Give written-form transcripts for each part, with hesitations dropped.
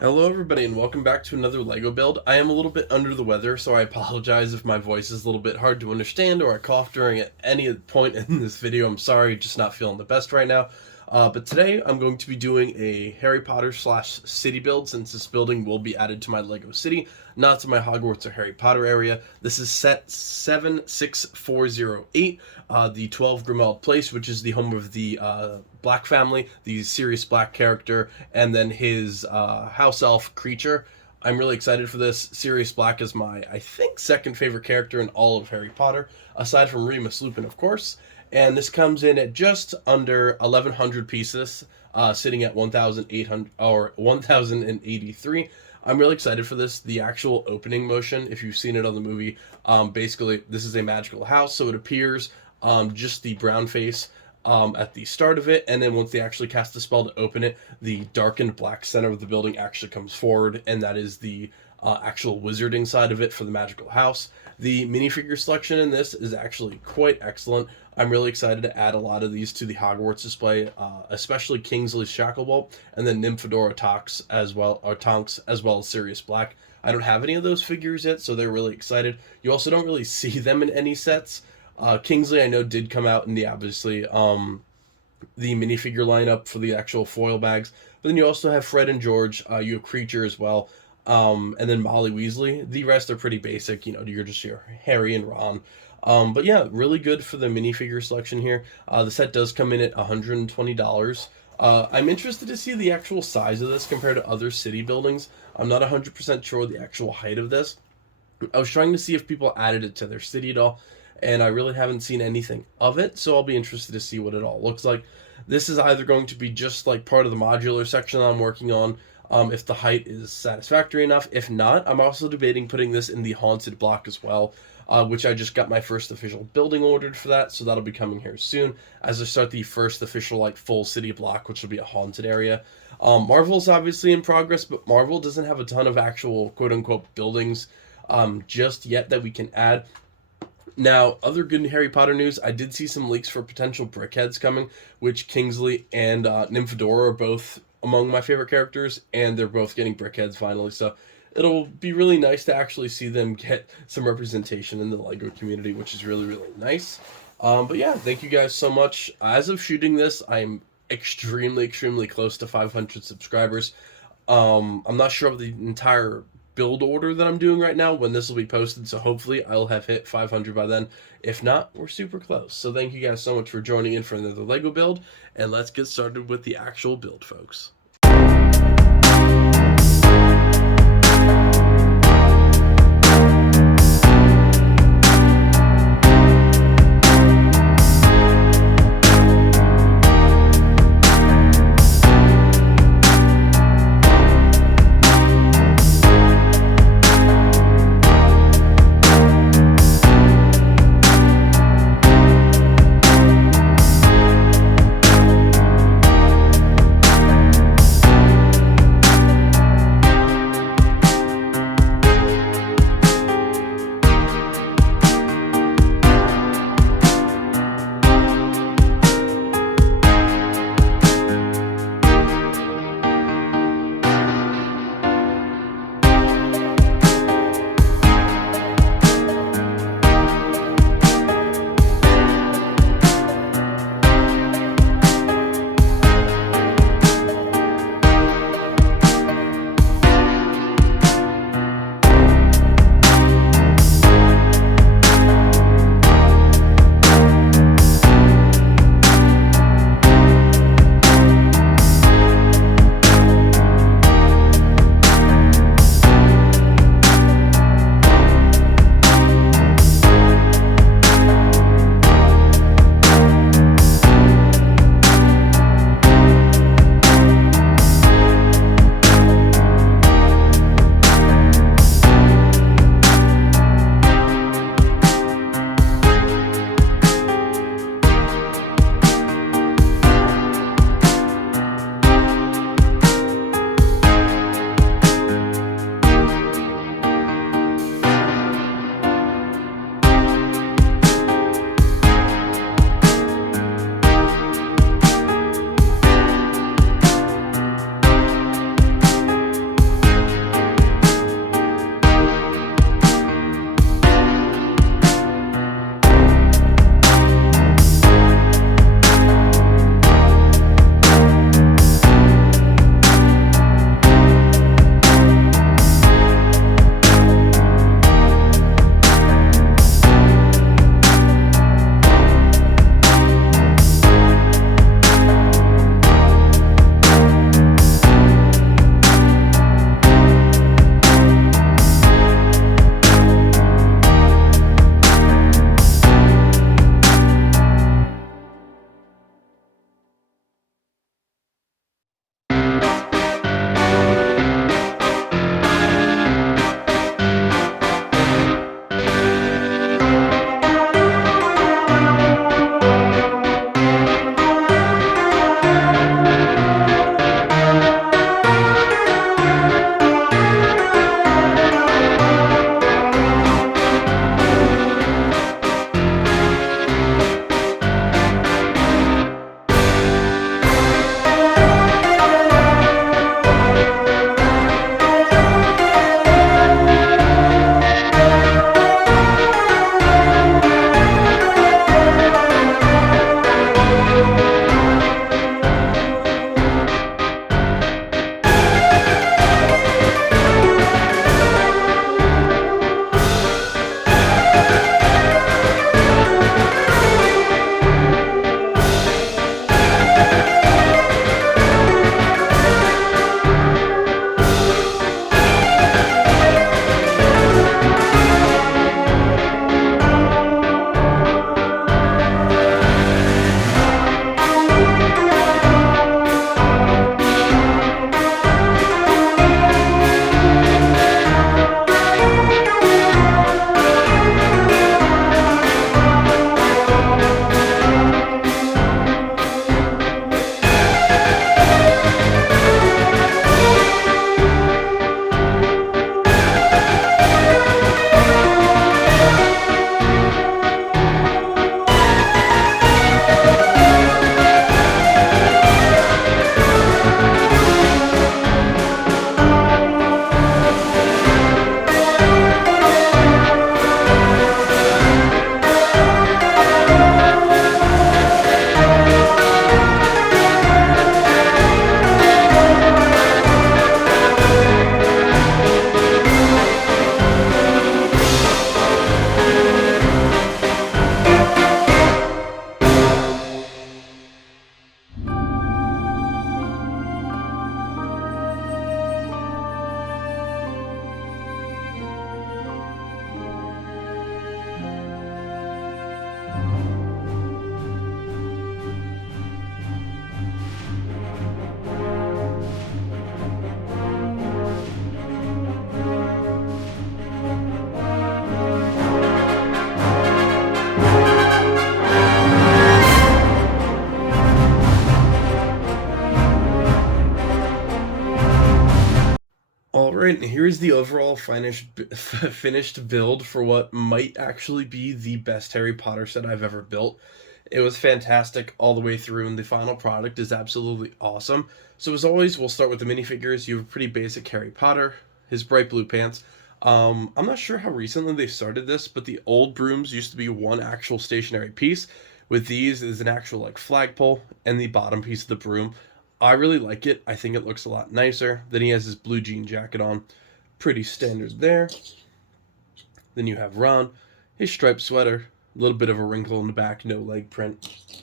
Hello everybody and welcome back to another LEGO build. I am a little bit under the weather, so I apologize if my voice is a little bit hard to understand or I cough during at any point in this video. I'm sorry, just not feeling the best right now. But today I'm going to be doing a Harry Potter slash city build, since this building will be added to my LEGO city, not to my Hogwarts or Harry Potter area. This is set 76408, the 12 Grimmauld Place, which is the home of the Black family, the Sirius Black character, and then his house elf creature. I'm really excited for this. Sirius Black is my, I think, second favorite character in all of Harry Potter, aside from Remus Lupin, of course. And this comes in at just under 1,100 pieces, sitting at 1,800 or 1,083. I'm really excited for this. The actual opening motion, if you've seen it on the movie, basically this is a magical house, so it appears just the brown face at the start of it, and then once they actually cast the spell to open it, the darkened black center of the building actually comes forward, and that is the actual wizarding side of it for the magical house. The minifigure selection in this is actually quite excellent. I'm really excited to add a lot of these to the Hogwarts display, especially Kingsley's Shacklebolt, and then Nymphadora Tonks as well, as Sirius Black. I don't have any of those figures yet, so they're really excited. You also don't really see them in any sets. Kingsley, I know, did come out in the obviously the minifigure lineup for the actual foil bags, but then you also have Fred and George. You have Creature as well, and then Molly Weasley. The rest are pretty basic. You're just your Harry and Ron. But yeah, really good for the minifigure selection here. The set does come in at $120. I'm interested to see the actual size of this compared to other city buildings. I'm not 100% sure the actual height of this. I was trying to see if people added it to their city at all, and I really haven't seen anything of it, so I'll be interested to see what it all looks like. This is either going to be just like part of the modular section I'm working on, if the height is satisfactory enough. If not, I'm also debating putting this in the haunted block as well, which I just got my first official building ordered for that, so that'll be coming here soon as I start the first official full city block, which will be a haunted area. Marvel's obviously in progress, but Marvel doesn't have a ton of actual quote-unquote buildings just yet that we can add. Now, other good Harry Potter news, I did see some leaks for potential Brickheads coming, which Kingsley and Nymphadora are both among my favorite characters, and they're both getting Brickheads finally, so it'll be really nice to actually see them get some representation in the LEGO community, which is really, really nice. But yeah, thank you guys so much. As of shooting this, I'm extremely, extremely close to 500 subscribers. I'm not sure of the entire build order that I'm doing right now when this will be posted, so hopefully I'll have hit 500 by then. If not, we're super close. So thank you guys so much for joining in for another LEGO build, and let's get started with the actual build, folks. Alright, here's the overall finished build for what might actually be the best Harry Potter set I've ever built. It was fantastic all the way through, and the final product is absolutely awesome. So as always, we'll start with the minifigures. You have a pretty basic Harry Potter, his bright blue pants. I'm not sure how recently they started this, but the old brooms used to be one actual stationary piece. With these, is an actual like flagpole and the bottom piece of the broom. I really like it. I think it looks a lot nicer. Then he has his blue jean jacket on. Pretty standard there. Then you have Ron, his striped sweater, a little bit of a wrinkle in the back, no leg print.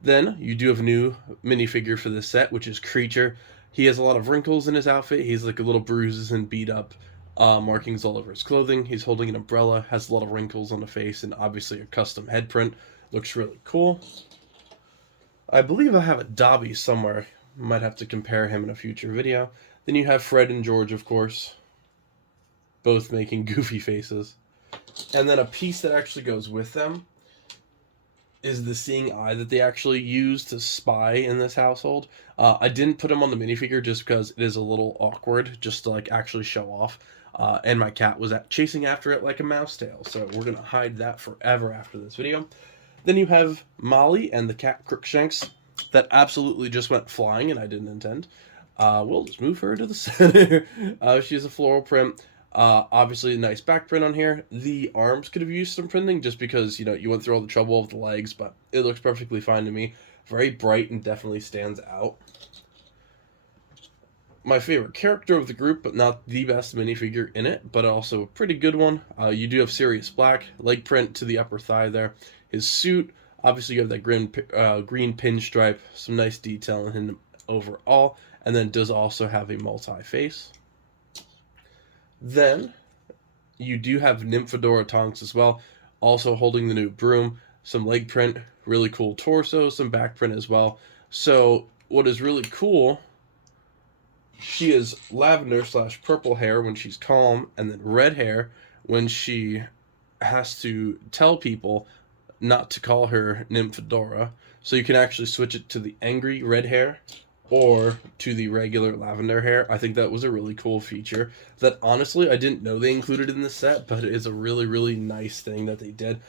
Then you do have a new minifigure for this set, which is Creature. He has a lot of wrinkles in his outfit. He's like a little bruises and beat up markings all over his clothing. He's holding an umbrella, has a lot of wrinkles on the face, and obviously a custom head print. Looks really cool. I believe I have a Dobby somewhere. Might have to compare him in a future video. Then you have Fred and George, of course, both making goofy faces. And then a piece that actually goes with them is the seeing eye that they actually use to spy in this household. I didn't put him on the minifigure just because it is a little awkward just to like actually show off. And my cat was chasing after it like a mouse tail. So we're going to hide that forever after this video. Then you have Molly and the cat Crookshanks that absolutely just went flying, and I didn't intend. We'll just move her to the center. She has a floral print. Obviously, a nice back print on here. The arms could have used some printing just because, you know, you went through all the trouble of the legs, but it looks perfectly fine to me. Very bright and definitely stands out. My favorite character of the group, but not the best minifigure in it, but also a pretty good one. You do have Sirius Black, leg print to the upper thigh there. His suit, obviously you have that green pinstripe, some nice detail in him overall, and then does also have a multi-face. Then you do have Nymphadora Tonks as well, also holding the new broom, some leg print, really cool torso, some back print as well. So what is really cool, she is lavender / purple hair when she's calm, and then red hair when she has to tell people not to call her Nymphadora. So you can actually switch it to the angry red hair or to the regular lavender hair. I think that was a really cool feature that honestly I didn't know they included in the set, but it is a really, really nice thing that they did. And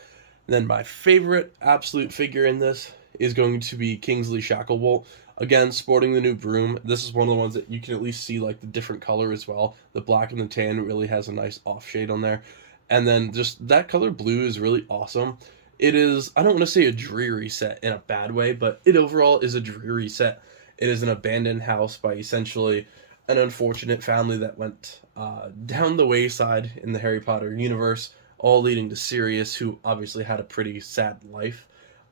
then my favorite absolute figure in this is going to be Kingsley Shacklebolt. Again, sporting the new broom. This is one of the ones that you can at least see like the different color as well. The black and the tan really has a nice off shade on there. And then just that color blue is really awesome. It is, I don't want to say a dreary set in a bad way, but it overall is a dreary set. It is an abandoned house by essentially an unfortunate family that went down the wayside in the Harry Potter universe, all leading to Sirius, who obviously had a pretty sad life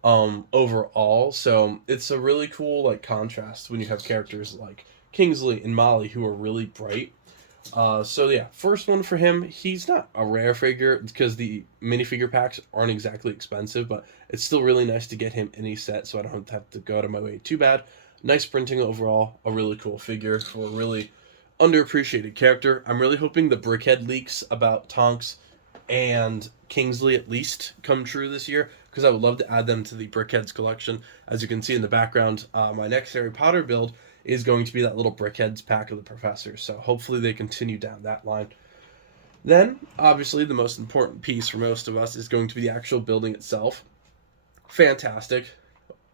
overall. So it's a really cool like contrast when you have characters like Kingsley and Molly who are really bright. So yeah, first one for him. He's not a rare figure because the minifigure packs aren't exactly expensive, but it's still really nice to get him any set so I don't have to go out of my way too bad. Nice printing overall, a really cool figure for a really underappreciated character. I'm really hoping the Brickhead leaks about Tonks and Kingsley at least come true this year, because I would love to add them to the Brickheads collection. As you can see in the background, my next Harry Potter build is going to be that little Brickheads pack of the professors, so hopefully they continue down that line. Then, obviously, the most important piece for most of us is going to be the actual building itself. Fantastic.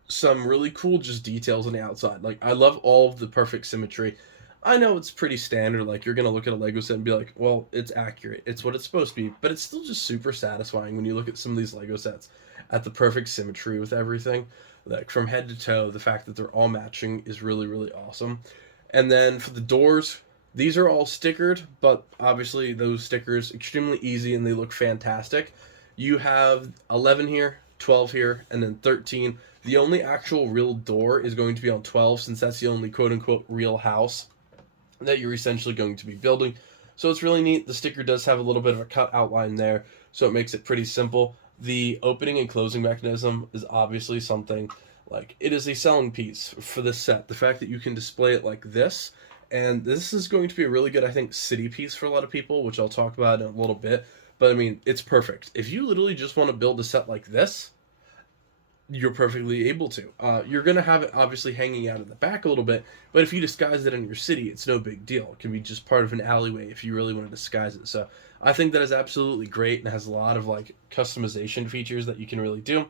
Some really cool just details on the outside. Like, I love all of the perfect symmetry. I know it's pretty standard, like, you're going to look at a Lego set and be like, well, it's accurate, it's what it's supposed to be, but it's still just super satisfying when you look at some of these Lego sets at the perfect symmetry with everything. Like, from head to toe, the fact that they're all matching is really, really awesome. And then for the doors, these are all stickered, but obviously those stickers extremely easy and they look fantastic. You have 11 here, 12 here, and then 13. The only actual real door is going to be on 12, since that's the only quote-unquote real house that you're essentially going to be building. So it's really neat. The sticker does have a little bit of a cut outline there, so it makes it pretty simple. The opening and closing mechanism is obviously something, like, it is a selling piece for this set. The fact that you can display it like this, and this is going to be a really good, I think, city piece for a lot of people, which I'll talk about in a little bit. But I mean, it's perfect. If you literally just want to build a set like this, you're perfectly able to. You're going to have it obviously hanging out in the back a little bit, but if you disguise it in your city, it's no big deal. It can be just part of an alleyway if you really want to disguise it. So I think that is absolutely great and has a lot of like customization features that you can really do.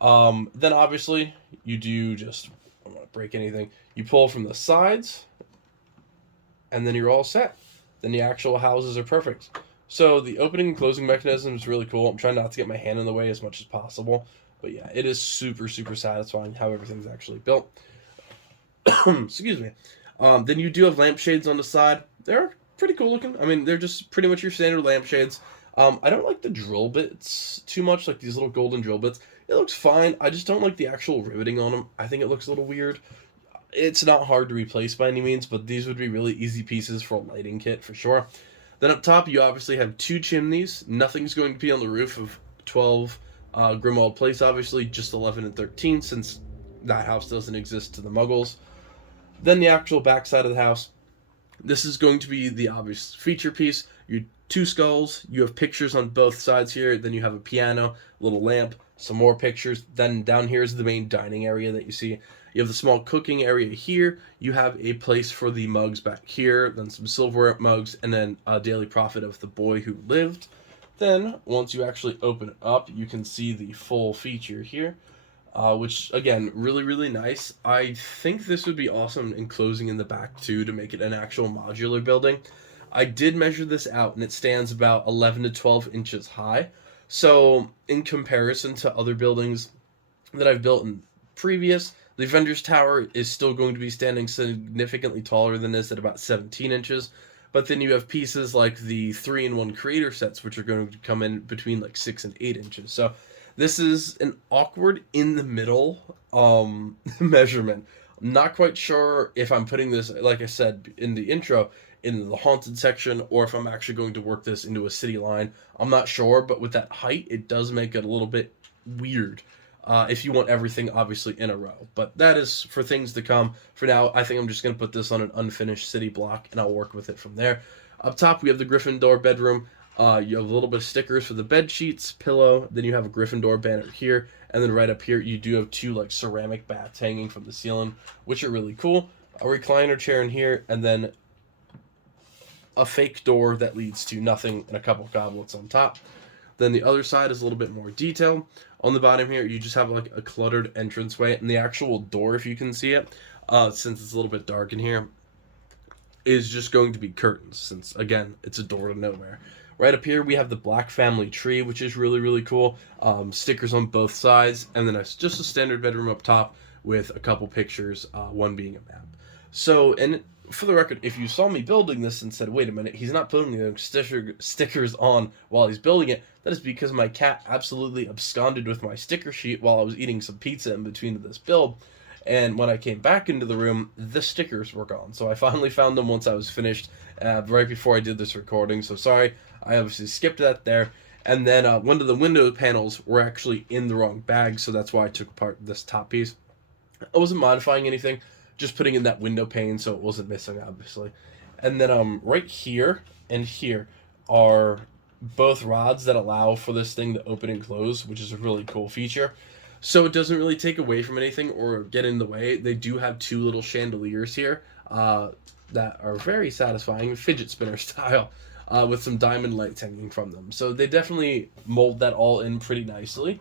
Then obviously you do just, I don't want to break anything. You pull from the sides, and then you're all set. Then the actual houses are perfect. So the opening and closing mechanism is really cool. I'm trying not to get my hand in the way as much as possible. But yeah, it is super, super satisfying how everything's actually built. Excuse me. Then you do have lampshades on the side. They're pretty cool looking. I mean, they're just pretty much your standard lampshades. I don't like the drill bits too much, like these little golden drill bits. It looks fine. I just don't like the actual riveting on them. I think it looks a little weird. It's not hard to replace by any means, but these would be really easy pieces for a lighting kit for sure. Then up top, you obviously have two chimneys. Nothing's going to be on the roof of 12 Grimmauld Place, obviously, just 11 and 13, since that house doesn't exist to the Muggles. Then the actual backside of the house. This is going to be the obvious feature piece. Your two skulls. You have pictures on both sides here. Then you have a piano, a little lamp, some more pictures. Then down here is the main dining area that you see. You have the small cooking area here. You have a place for the mugs back here. Then some silverware mugs, and then a daily prophet of the boy who lived. Then, once you actually open it up, you can see the full feature here, which, again, really, really nice. I think this would be awesome enclosing in the back, too, to make it an actual modular building. I did measure this out, and it stands about 11 to 12 inches high. So, in comparison to other buildings that I've built in previous, the Vendor's Tower is still going to be standing significantly taller than this at about 17 inches. But then you have pieces like the 3-in-1 creator sets, which are going to come in between like 6 and 8 inches. So this is an awkward in the middle measurement. I'm not quite sure if I'm putting this, like I said in the intro, in the haunted section, or if I'm actually going to work this into a city line. I'm not sure, but with that height, it does make it a little bit weird. If you want everything obviously in a row. But that is for things to come. For now, I think I'm just going to put this on an unfinished city block, and I'll work with it from there. Up top, we have the Gryffindor bedroom. You have a little bit of stickers for the bed sheets, pillow. Then you have a Gryffindor banner here. And then right up here, you do have two like ceramic bats hanging from the ceiling, which are really cool. A recliner chair in here, and then a fake door that leads to nothing and a couple goblets on top. Then the other side is a little bit more detailed. On the bottom here, you just have like a cluttered entranceway, and the actual door, if you can see it, since it's a little bit dark in here, is just going to be curtains, since, again, it's a door to nowhere. Right up here, we have the Black family tree, which is really, really cool. Stickers on both sides, and then just a standard bedroom up top with a couple pictures, one being a map. So, and for the record, if you saw me building this and said, wait a minute, he's not putting the stickers on while he's building it, that is because my cat absolutely absconded with my sticker sheet while I was eating some pizza in between this build. And when I came back into the room, the stickers were gone. So I finally found them once I was finished, right before I did this recording. So sorry, I obviously skipped that there. And then one of the window panels were actually in the wrong bag, so that's why I took apart this top piece. I wasn't modifying anything, just putting in that window pane so it wasn't missing, obviously. And then right here and here are both rods that allow for this thing to open and close, which is a really cool feature. So it doesn't really take away from anything or get in the way. They do have two little chandeliers here that are very satisfying, fidget spinner style, with some diamond lights hanging from them. So they definitely mold that all in pretty nicely.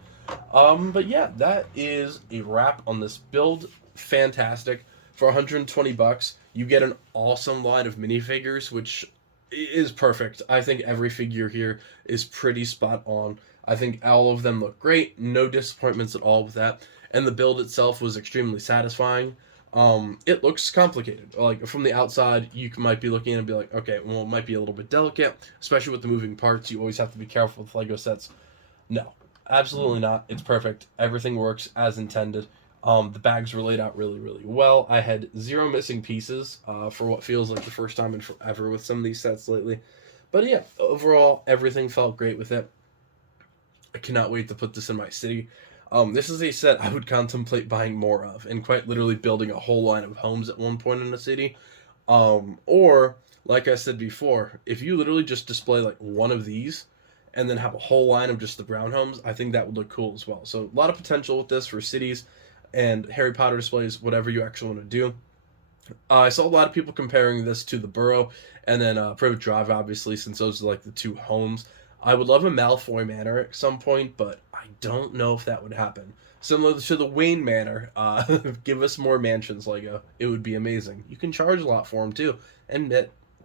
But yeah, that is a wrap on this build. Fantastic. For 120 bucks, you get an awesome line of minifigures, which is perfect. I think every figure here is pretty spot on. I think all of them look great. No disappointments at all with that. And the build itself was extremely satisfying. It looks complicated. Like, from the outside, you might be looking at it and be like, okay, well, it might be a little bit delicate, especially with the moving parts. You always have to be careful with LEGO sets. No, absolutely not. It's perfect. Everything works as intended. The bags were laid out really, really well. I had 0 missing pieces for what feels like the first time in forever with some of these sets lately. But yeah, overall, everything felt great with it. I cannot wait to put this in my city. This is a set I would contemplate buying more of, and quite literally building a whole line of homes at one point in the city. Or, like I said before, if you literally just display like one of these, and then have a whole line of just the brown homes, I think that would look cool as well. So a lot of potential with this for cities and Harry Potter displays, whatever you actually want to do. I saw a lot of people comparing this to the Burrow and then Privet Drive, obviously, since those are like the two homes. I would love a Malfoy Manor at some point, but I don't know if that would happen. Similar to the Wayne Manor, give us more mansions, Lego. It would be amazing. You can charge a lot for them too, and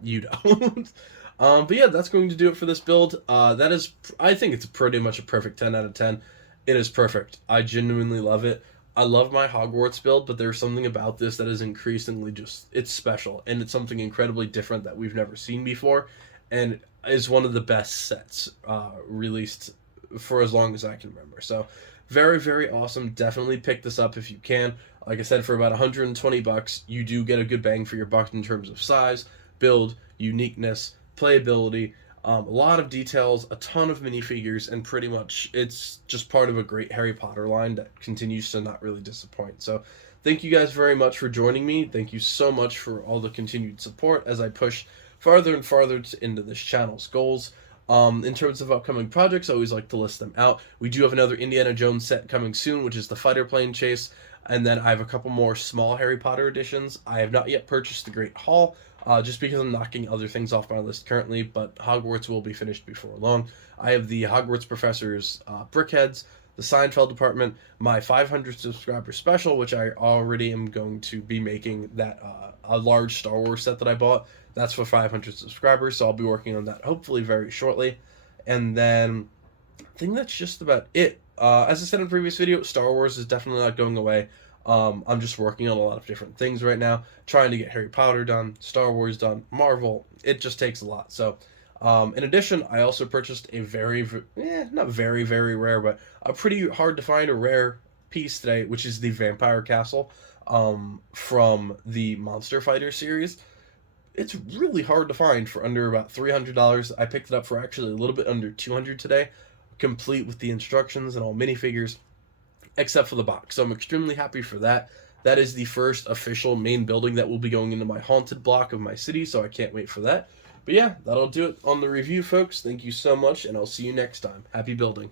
you don't. But yeah, that's going to do it for this build. I think it's pretty much a perfect 10 out of 10. It is perfect. I genuinely love it. I love my Hogwarts build, but there's something about this that is increasingly it's special, and it's something incredibly different that we've never seen before, and is one of the best sets released for as long as I can remember. So very, very awesome. Definitely pick this up if you can. Like I said, for about $120, you do get a good bang for your buck in terms of size, build, uniqueness, playability, a lot of details, a ton of minifigures, and pretty much it's just part of a great Harry Potter line that continues to not really disappoint. So thank you guys very much for joining me. Thank you so much for all the continued support as I push farther and farther into this channel's goals. In terms of upcoming projects, I always like to list them out. We do have another Indiana Jones set coming soon, which is the fighter plane chase. And then I have a couple more small Harry Potter editions. I have not yet purchased the Great Hall, just because I'm knocking other things off my list currently, but Hogwarts will be finished before long. I have the Hogwarts Professors Brickheads, the Seinfeld Department, my 500 subscriber special, which I already am going to be making that a large Star Wars set that I bought. That's for 500 subscribers, so I'll be working on that hopefully very shortly. And then I think that's just about it. As I said in the previous video, Star Wars is definitely not going away. I'm just working on a lot of different things right now, trying to get Harry Potter done, Star Wars done, Marvel. It just takes a lot. So, in addition, I also purchased a not very, very rare, but a pretty hard to find a rare piece today, which is the Vampire Castle from the Monster Fighter series. It's really hard to find for under about $300. I picked it up for actually a little bit under $200 today, complete with the instructions and all minifigures, except for the box. So I'm extremely happy for that. That is the first official main building that will be going into my haunted block of my city, so I can't wait for that. But yeah, that'll do it on the review, folks. Thank you so much, and I'll see you next time. Happy building.